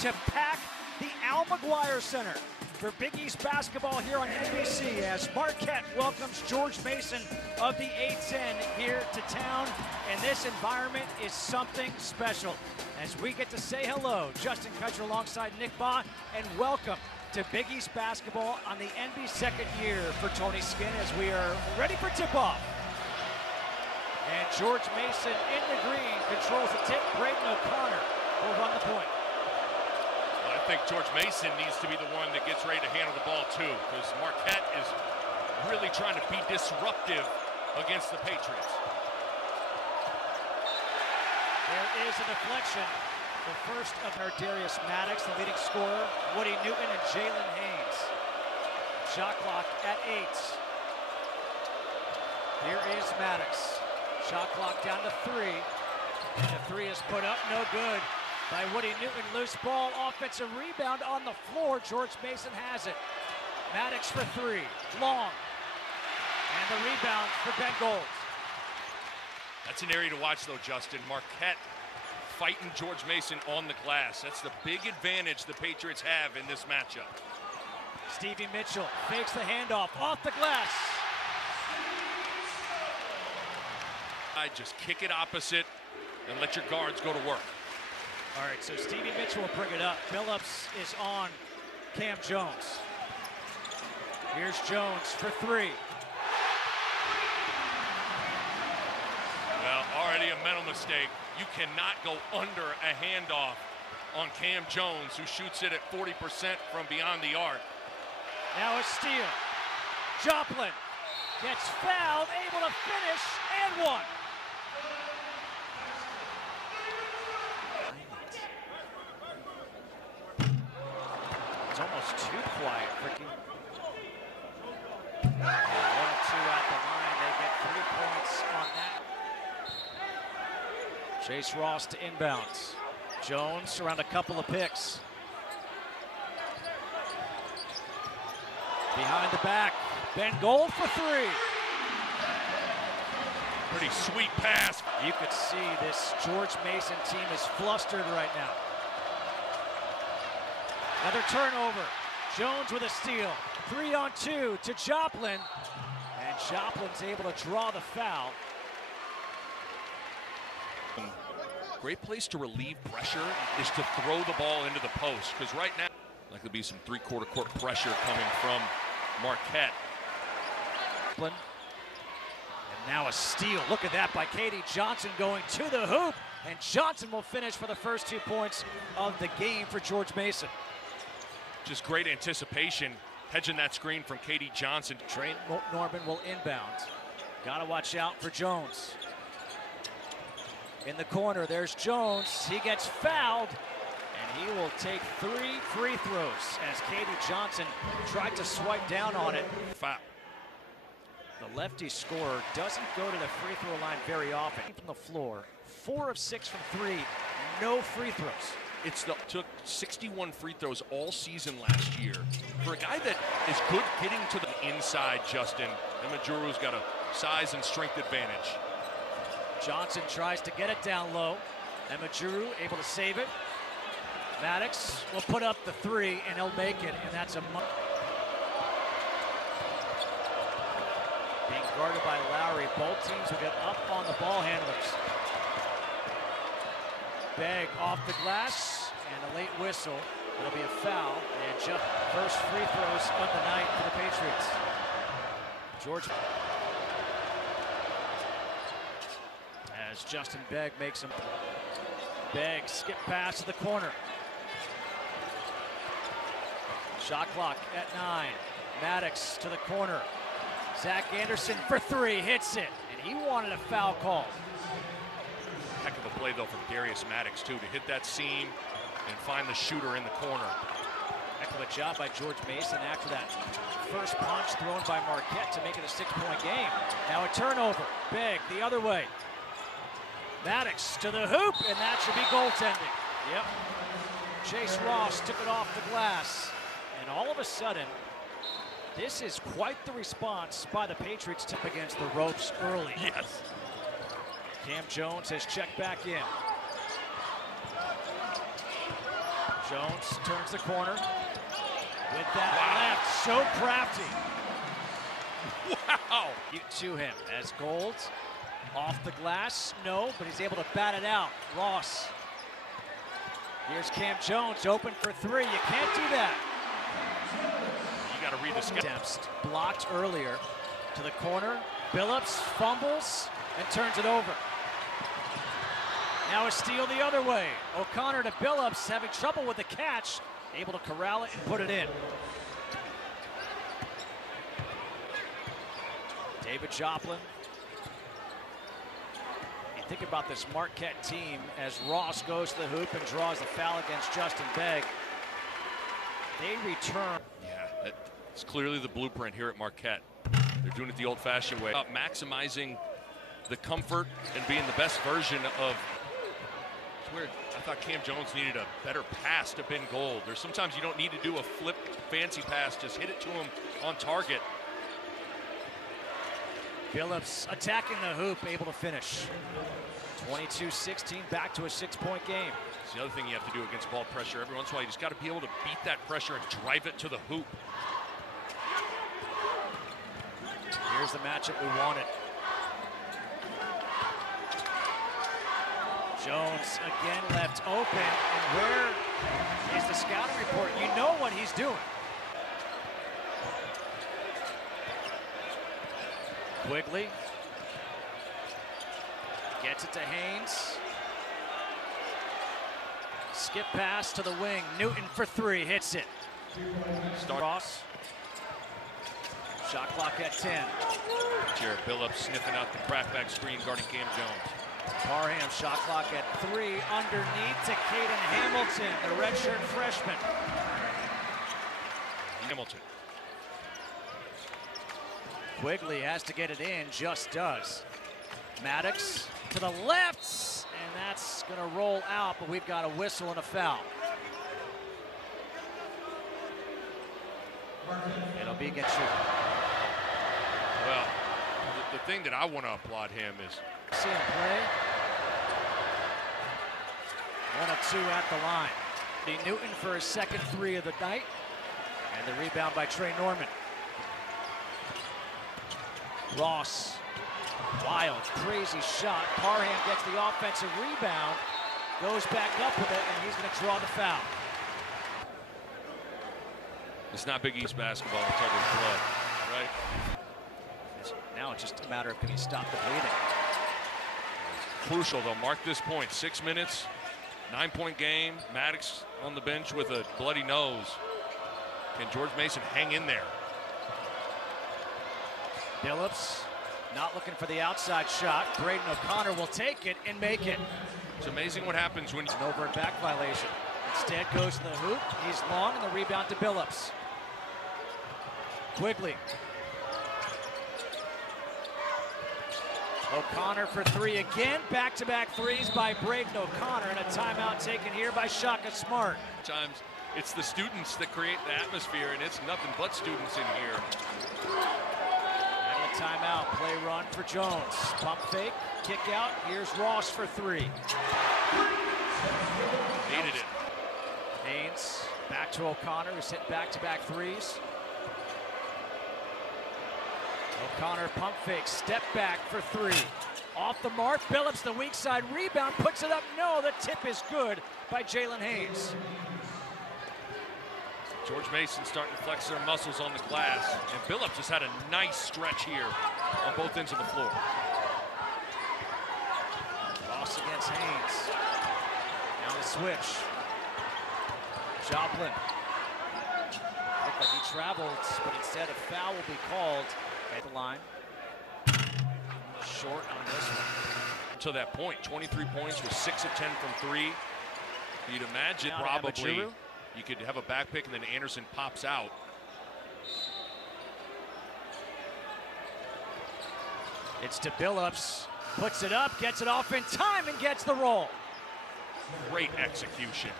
to pack the Al McGuire Center for Big East basketball here on NBC as Marquette welcomes George Mason of the A-10 here to town. And this environment is something special as we get to say hello. Justin Kutcher alongside Nick Baugh, and welcome to Big East basketball on the NBC second year for Tony Skinn as we are ready for tip-off. And George Mason in the green controls the tip. Braden O'Connor will run the point. Well, I think George Mason needs to be the one that gets ready to handle the ball too, because Marquette is really trying to be disruptive against the Patriots. There is a deflection. The first of Darius Maddox, the leading scorer, Woody Newton and Jalen Haynes. Shot clock at 8. Here is Maddox. Shot clock down to 3. And the 3 is put up, no good by Woody Newton. Loose ball, offensive rebound on the floor. George Mason has it. Maddox for 3, long. And the rebound for Ben Gold. That's an area to watch though, Justin. Marquette fighting George Mason on the glass. That's the big advantage the Patriots have in this matchup. Stevie Mitchell fakes the handoff off the glass. I just kick it opposite and let your guards go to work. All right, so Stevie Mitchell will bring it up. Billups is on Cam Jones. Here's Jones for 3. Well, already a mental mistake. You cannot go under a handoff on Cam Jones, who shoots it at 40% from beyond the arc. Now a steal. Joplin gets fouled, able to finish, and 1. It's almost too quiet, Ricky. 1 and 2 at the line. They get 3 points on that. Chase Ross to inbounds. Jones around a couple of picks. Behind the back, Ben Gold for 3. Pretty sweet pass. You could see this George Mason team is flustered right now. Another turnover. Jones with a steal. 3-on-2 to Joplin. And Joplin's able to draw the foul. Great place to relieve pressure is to throw the ball into the post, because right now likely to be some three-quarter court pressure coming from Marquette. And now a steal. Look at that by Katie Johnson going to the hoop. And Johnson will finish for the first 2 points of the game for George Mason. Just great anticipation, hedging that screen from Katie Johnson. Trey Norman will inbound. Got to watch out for Jones. In the corner, there's Jones. He gets fouled, and he will take 3 free throws as Katie Johnson tried to swipe down on it. Foul. The lefty scorer doesn't go to the free throw line very often. From the floor, 4 of 6 from 3, no free throws. Took 61 free throws all season last year. For a guy that is good getting to the inside, Justin, Emajuru's got a size and strength advantage. Johnson tries to get it down low. Emajuru able to save it. Maddox will put up the 3, and he'll make it, and that's a... Being guarded by Lowry. Both teams will get up on the ball handlers. Begg off the glass, and a late whistle. It'll be a foul, and just first free throws of the night for the Patriots. George... As Justin Begg makes him. Begg skip pass to the corner. Shot clock at 9. Maddox to the corner. Zach Anderson for 3, hits it, and he wanted a foul call. Heck of a play though from Darius Maddox too, to hit that seam and find the shooter in the corner. Heck of a job by George Mason after that first punch thrown by Marquette to make it a 6-point game. Now a turnover. Begg the other way. Maddox to the hoop, and that should be goaltending. Yep. Chase Ross took it off the glass. And all of a sudden, this is quite the response by the Patriots tip against the ropes early. Yes. Cam Jones has checked back in. Jones turns the corner with that left, so crafty. Wow! To him as Gold off the glass, no, but he's able to bat it out. Ross. Here's Cam Jones open for three. You can't do that. You got to read the attempts. Blocked earlier to the corner. Billups fumbles and turns it over. Now a steal the other way. O'Connor to Billups, having trouble with the catch, able to corral it and put it in. David Joplin. You think about this Marquette team as Ross goes to the hoop and draws the foul against Justin Begg. They return. Yeah, it's clearly the blueprint here at Marquette. They're doing it the old-fashioned way. Maximizing the comfort and being the best version of. It's weird. I thought Cam Jones needed a better pass to Ben Gold. There's sometimes you don't need to do a flip fancy pass. Just hit it to him on target. Billups attacking the hoop, able to finish. 22-16, back to a 6-point game. It's the other thing you have to do against ball pressure. Every once in a while, you just got to be able to beat that pressure and drive it to the hoop. Here's the matchup we wanted. Jones again left open, and where is the scouting report? You know what he's doing. Quigley gets it to Haynes. Skip pass to the wing. Newton for three, hits it. Ross. Shot clock at 10. Jared Billups sniffing out the crackback screen guarding Cam Jones. Parham shot clock at 3. Underneath to Caden Hamilton, the redshirt freshman. Hamilton. Quigley has to get it in, just does. Maddox to the left, and that's going to roll out, but we've got a whistle and a foul. It'll be against you. Well, the thing that I want to applaud him is see him play. 1 of 2 at the line. Newton for his second 3 of the night, and the rebound by Trey Norman. Ross, wild, crazy shot. Parham gets the offensive rebound, goes back up with it, and he's going to draw the foul. It's not Big East basketball, it's ugly blood, right? Now it's just a matter of can he stop the bleeding. Crucial, though. Mark this point. 6 minutes, 9-point game. Maddox on the bench with a bloody nose. Can George Mason hang in there? Billups not looking for the outside shot. Braden O'Connor will take it and make it. It's amazing what happens when it's an over and back violation. Instead goes to the hoop. He's long, and the rebound to Billups. Quigley. O'Connor for 3 again. Back-to-back threes by Braden O'Connor, and a timeout taken here by Shaka Smart. Times it's the students that create the atmosphere, and it's nothing but students in here. And a timeout. Play run for Jones. Pump fake, kick out. Here's Ross for 3. Needed it. Haynes back to O'Connor, who's hit back-to-back threes. O'Connor pump fake, step back for 3. Off the mark, Billups the weak side rebound, puts it up. No, the tip is good by Jalen Haynes. George Mason starting to flex their muscles on the glass, and Billups just had a nice stretch here on both ends of the floor. Ross against Haynes. Now the switch. Joplin. Looked like he traveled, but instead a foul will be called at the line. Short on this one. To that point, 23 points with 6 of 10 from 3. You'd imagine probably you could have a back pick and then Anderson pops out. It's to Billups. Puts it up, gets it off in time, and gets the roll. Great execution.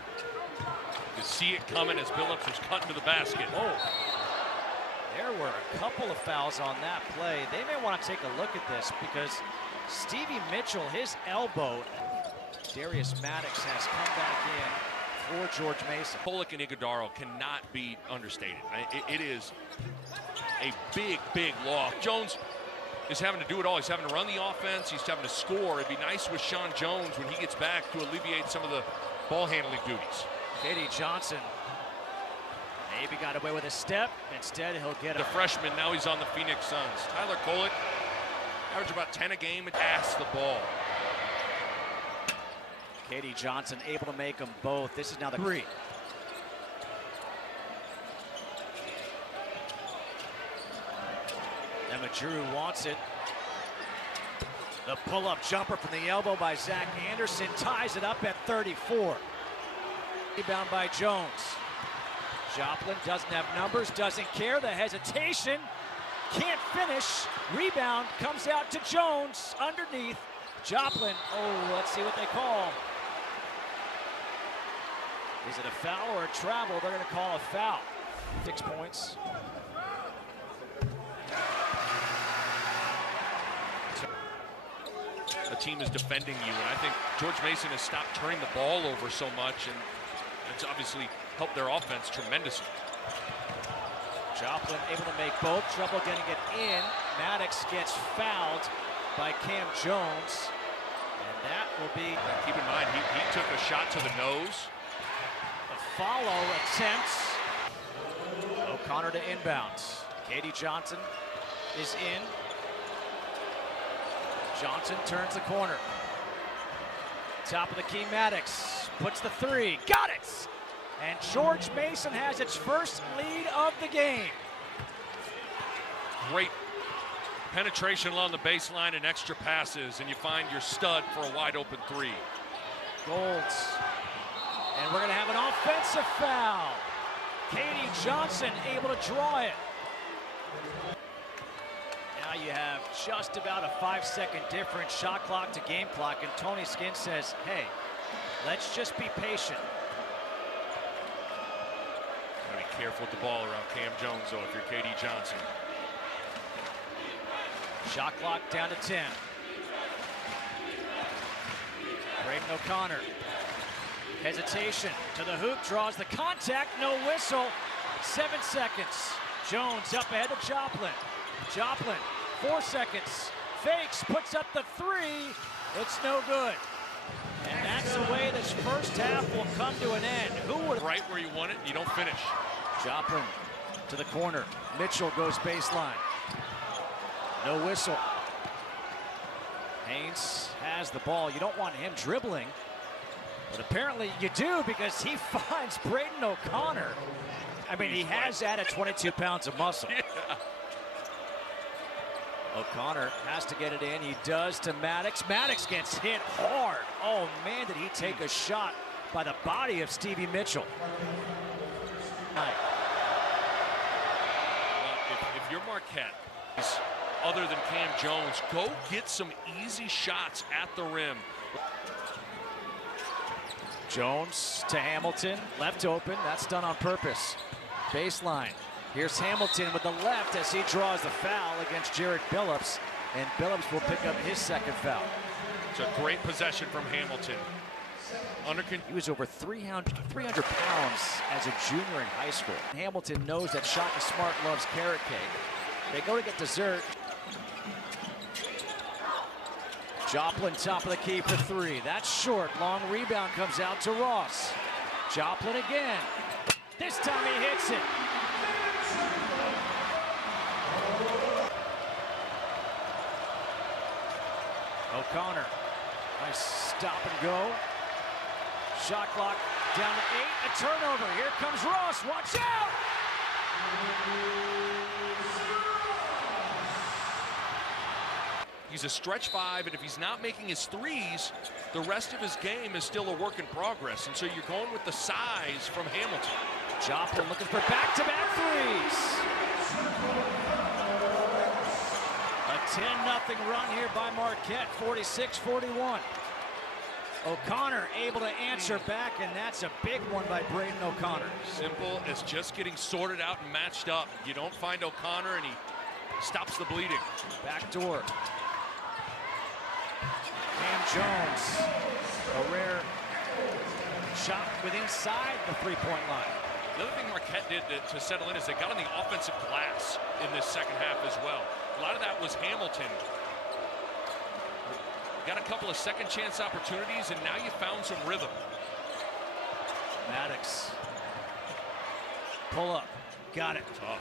You see it coming as Billups was cutting to the basket. Oh, there were a couple of fouls on that play. They may want to take a look at this because Stevie Mitchell, his elbow. Darius Maddox has come back in for George Mason. Pollock and Iguodaro cannot be understated. It is a big, big loss. Jones is having to do it all. He's having to run the offense. He's having to score. It'd be nice with Sean Jones when he gets back to alleviate some of the ball handling duties. K.D. Johnson maybe got away with a step. Instead, he'll get the freshman. Now he's on the Phoenix Suns. Tyler Kolek averaged about 10 a game and passed the ball. K.D. Johnson able to make them both. This is now the 3. Emma Drew wants it. The pull-up jumper from the elbow by Zach Anderson ties it up at 34. Rebound by Jones. Joplin doesn't have numbers, doesn't care. The hesitation, can't finish. Rebound comes out to Jones underneath. Joplin, oh, let's see what they call. Is it a foul or a travel? They're going to call a foul. 6 points. The team is defending you, and I think George Mason has stopped turning the ball over so much, and it's obviously helped their offense tremendously. Joplin able to make both. Trouble getting it in. Maddox gets fouled by Cam Jones, and that will be... Keep in mind, he took a shot to the nose. The follow attempts. O'Connor to inbounds. K.D. Johnson is in. Johnson turns the corner. Top of the key, Maddox puts the 3. Got it! And George Mason has its first lead of the game. Great penetration along the baseline and extra passes, and you find your stud for a wide open 3. Golds. And we're going to have an offensive foul. K.D. Johnson able to draw it. Now you have just about a 5-second difference, shot clock to game clock, and Tony Skinn says, hey, let's just be patient. Gotta be careful with the ball around Cam Jones, though, if you're K.D. Johnson. Shot clock down to 10. Braden O'Connor. Hesitation to the hoop, draws the contact, no whistle. 7 seconds. Jones up ahead of Joplin. Joplin, 4 seconds. Fakes, puts up the 3. It's no good. And that's the way this first half will come to an end. Who would... Right where you want it, you don't finish. Joplin to the corner. Mitchell goes baseline. No whistle. Haynes has the ball. You don't want him dribbling, but apparently you do, because he finds Braden O'Connor. I mean, he has added 22 pounds of muscle. Yeah. O'Connor has to get it in. He does to Maddox. Maddox gets hit hard. Oh, man, did he take a shot by the body of Stevie Mitchell. Well, if you're Marquette, other than Cam Jones, go get some easy shots at the rim. Jones to Hamilton, left open. That's done on purpose. Baseline. Here's Hamilton with the left as he draws the foul against Jared Billups, and Billups will pick up his second foul. It's a great possession from Hamilton. He was over 300 pounds as a junior in high school. Hamilton knows that Shaka Smart loves carrot cake. They go to get dessert. Joplin, top of the key for 3. That's short. Long rebound comes out to Ross. Joplin again. This time he hits it. O'Connor. Nice stop and go. Shot clock down to 8. A turnover. Here comes Ross. Watch out! He's a stretch 5, and if he's not making his threes, the rest of his game is still a work in progress. And so you're going with the size from Hamilton. Joplin looking for back-to-back threes. A 10-0 run here by Marquette, 46-41. O'Connor able to answer back, and that's a big one by Braden O'Connor. Simple as just getting sorted out and matched up. You don't find O'Connor, and he stops the bleeding. Back door. Cam Jones, a rare shot with inside the three-point line. The other thing Marquette did to settle in is they got on the offensive glass in this second half as well. A lot of that was Hamilton. Got a couple of second chance opportunities, and now you found some rhythm. Maddox. Pull up. Got it. Tough.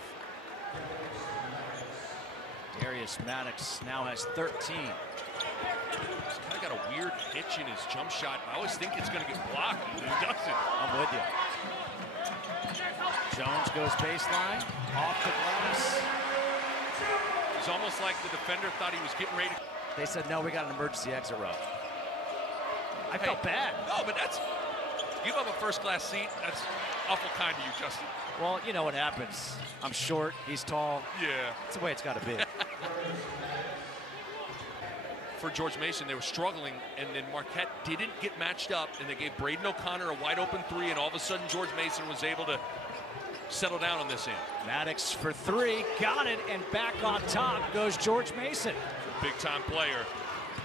Darius Maddox now has 13. He's kind of got a weird hitch in his jump shot. I always think it's going to get blocked. He doesn't. I'm with you. Jones goes baseline, off the glass. It's almost like the defender thought he was getting ready to... They said, no, we got an emergency exit route. I felt bad. No, but that's... Give up a first-class seat. That's awful kind of you, Justin. Well, you know what happens. I'm short, he's tall. Yeah. That's the way it's got to be. For George Mason, they were struggling, and then Marquette didn't get matched up, and they gave Braden O'Connor a wide-open three, and all of a sudden George Mason was able to settle down on this end. Maddox for three, got it, and back on top goes George Mason. Big-time player.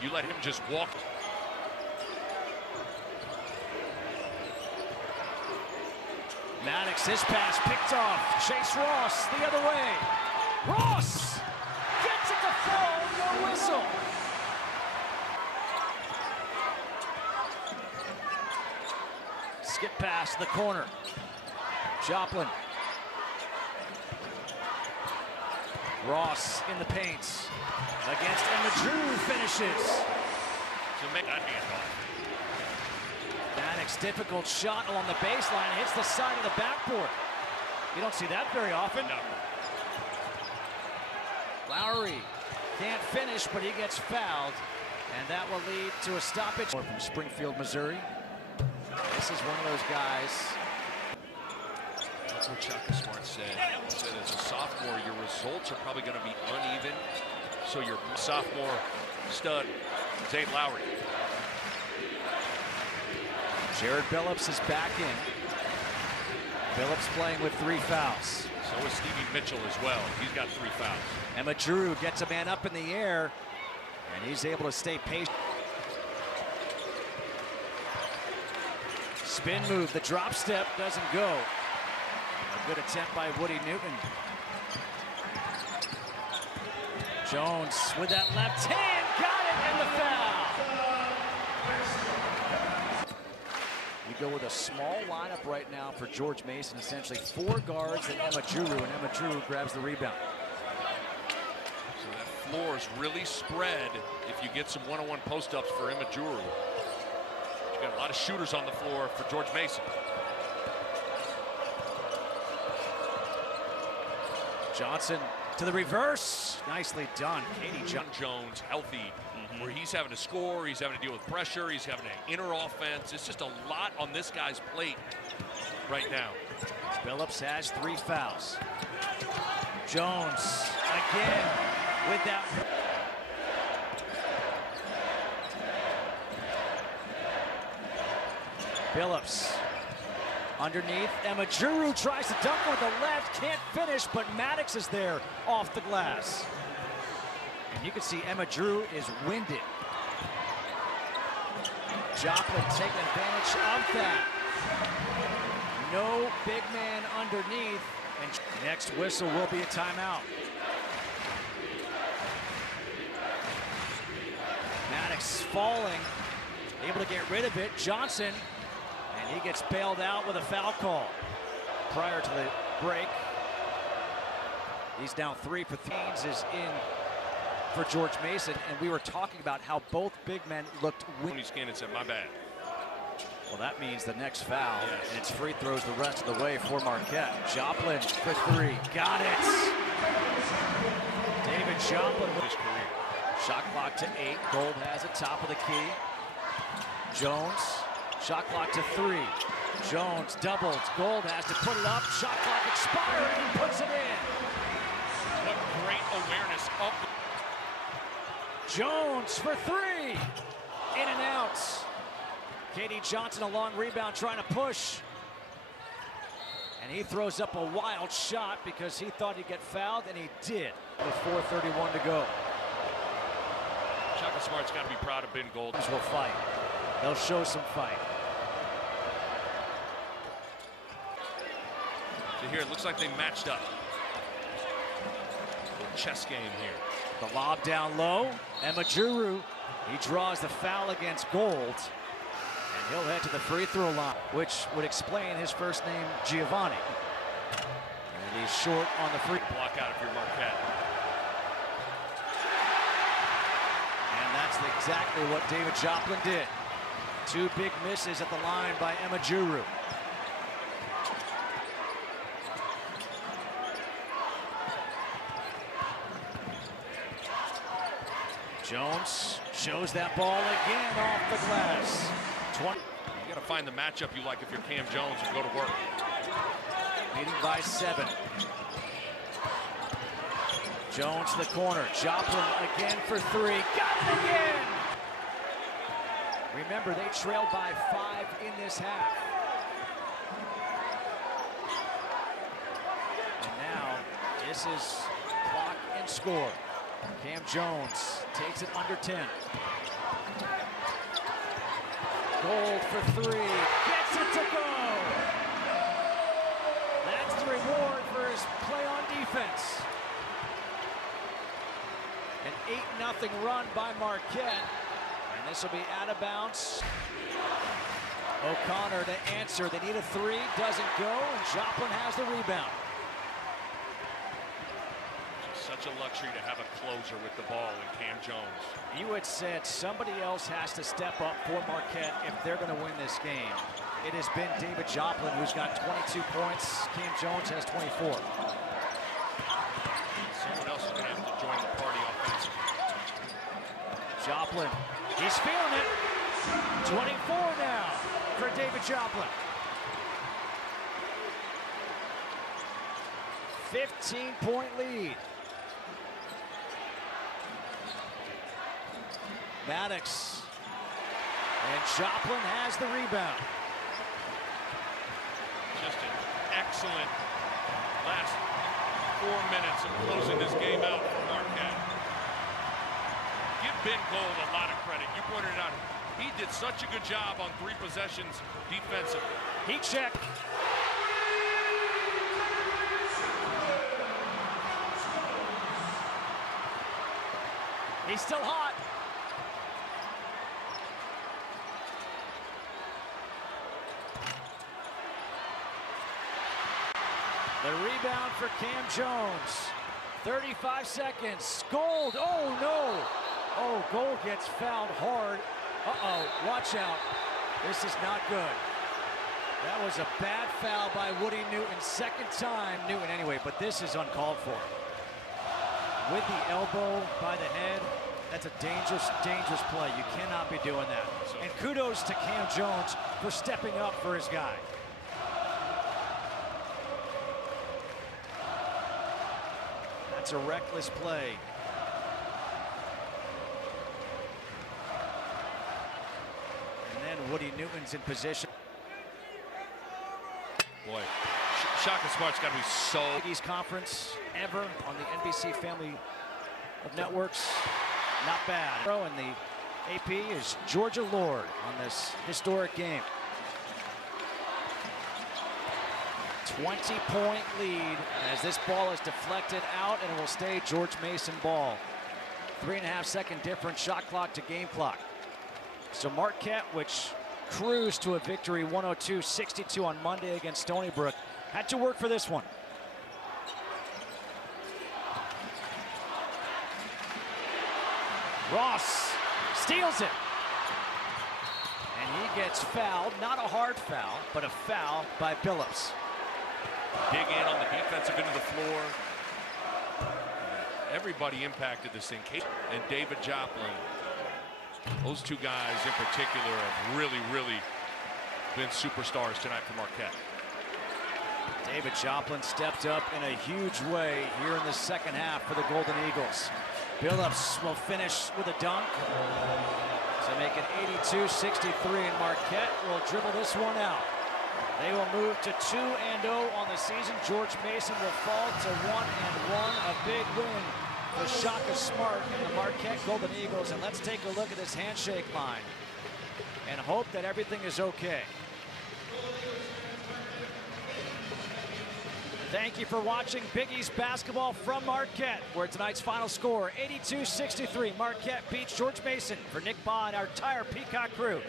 You let him just walk. Maddox, his pass picked off. Chase Ross the other way. Ross gets it to fall, no whistle. Skip pass the corner. Joplin. Ross in the paint. Against Emma Drew finishes. To make that handoff. Maddox, difficult shot along the baseline, hits the side of the backboard. You don't see that very often. No. Lowry can't finish, but he gets fouled, and that will lead to a stoppage. From Springfield, Missouri. This is one of those guys. That's what Chaka Smart said. He said as a sophomore, your results are probably going to be uneven. So your sophomore stud, Zay Lowry. Jared Billups is back in. Billups playing with 3 fouls. So is Stevie Mitchell as well. He's got 3 fouls. Emma Drew gets a man up in the air, and he's able to stay patient. Spin move, the drop step doesn't go. A good attempt by Woody Newton. Jones with that left hand, got it, and the foul. You go with a small lineup right now for George Mason, essentially 4 guards and Emma Drew, and Emma Drew grabs the rebound. So that floor is really spread if you get some one-on-one post-ups for Emma Drew. You got a lot of shooters on the floor for George Mason. Johnson to the reverse. Nicely done. Katie Jones healthy, where he's having to score, he's having to deal with pressure, he's having to enter offense. It's just a lot on this guy's plate right now. Billups has 3 fouls. Jones again with that. Billups underneath. Emma Drew tries to dunk with the left, can't finish, but Maddox is there off the glass. And you can see Emma Drew is winded. Joplin taking advantage of that. No big man underneath. And next whistle will be a timeout. Maddox falling, able to get rid of it. Johnson, and he gets bailed out with a foul call. Prior to the break, he's now 3 for 3. Is in for George Mason, and we were talking about how both big men looked. Tony Scannon said, my bad. Well, that means the next foul, and it's free throws the rest of the way for Marquette. Joplin for 3, got it. David Joplin with his career. Shot clock to 8. Gold has it, top of the key. Jones, shot clock to 3. Jones doubles. Gold has to put it up. Shot clock expired, and he puts it in. What great awareness of the... Jones for 3. In and out. Katie Johnson, a long rebound, trying to push. And he throws up a wild shot because he thought he'd get fouled, and he did. With 4:31 to go. Chaka Smart's got to be proud of Ben Gold. Will fight. They'll show some fight. Here, it looks like they matched up. Chess game here. The lob down low. Emajuru, he draws the foul against Gold. And he'll head to the free throw line, which would explain his first name, Giovanni. And he's short on the free. Block out if you're Marquette. And that's exactly what David Joplin did. Two big misses at the line by Emajuru. Jones shows that ball again off the glass. You got to find the matchup you like if you're Cam Jones and go to work. Leading by 7. Jones to the corner. Joplin again for 3. Got it again! Remember, they trailed by 5 in this half. And now, this is clock and score. Cam Jones takes it under 10. Gold for 3. Gets it to go! That's the reward for his play on defense. An 8-0 run by Marquette. And this will be out of bounds. O'Connor to answer. They need a 3. Doesn't go. And Joplin has the rebound. Such a luxury to have a closer with the ball in Cam Jones. You had said somebody else has to step up for Marquette if they're going to win this game. It has been David Joplin, who's got 22 points. Cam Jones has 24. Someone else is going to have to join the party offensively. Joplin, he's feeling it. 24 now for David Joplin. 15-point lead. Maddox. And Joplin has the rebound. Just an excellent last 4 minutes of closing this game out for Marquette. Give Ben Gold a lot of credit. You pointed it out. He did such a good job on 3 possessions defensively. Heat check. He's still hot. The rebound for Cam Jones. 35 seconds. Gold. Oh, no. Oh, Gold gets fouled hard. Uh-oh. Watch out. This is not good. That was a bad foul by Woody Newton. Second time Newton anyway, but this is uncalled for. With the elbow by the head, that's a dangerous, dangerous play. You cannot be doing that. And kudos to Cam Jones for stepping up for his guy. That's a reckless play. And then Woody Newton's in position. Boy, Shaka Smart's got to be so... Big East Conference ever on the NBC family of networks. Not bad. And the AP is Georgia Lord on this historic game. 20-point lead as this ball is deflected out, and it will stay George Mason ball. 3.5-second difference, shot clock to game clock. So Marquette, which cruised to a victory 102-62 on Monday against Stony Brook, had to work for this one. Ross steals it. And he gets fouled, not a hard foul, but a foul by Billups. Dig in on the defensive end of the floor. Everybody impacted this thing. And David Joplin. Those two guys in particular have really, really been superstars tonight for Marquette. David Joplin stepped up in a huge way here in the second half for the Golden Eagles. Billups will finish with a dunk to make it 82-63, and Marquette will dribble this one out. They will move to 2-0 on the season. George Mason will fall to 1-1. A big win for Shaka Smart and the Marquette Golden Eagles. And let's take a look at this handshake line and hope that everything is okay. Thank you for watching Big East basketball from Marquette, where tonight's final score, 82-63. Marquette beats George Mason. For Nick Baugh and our entire Peacock crew,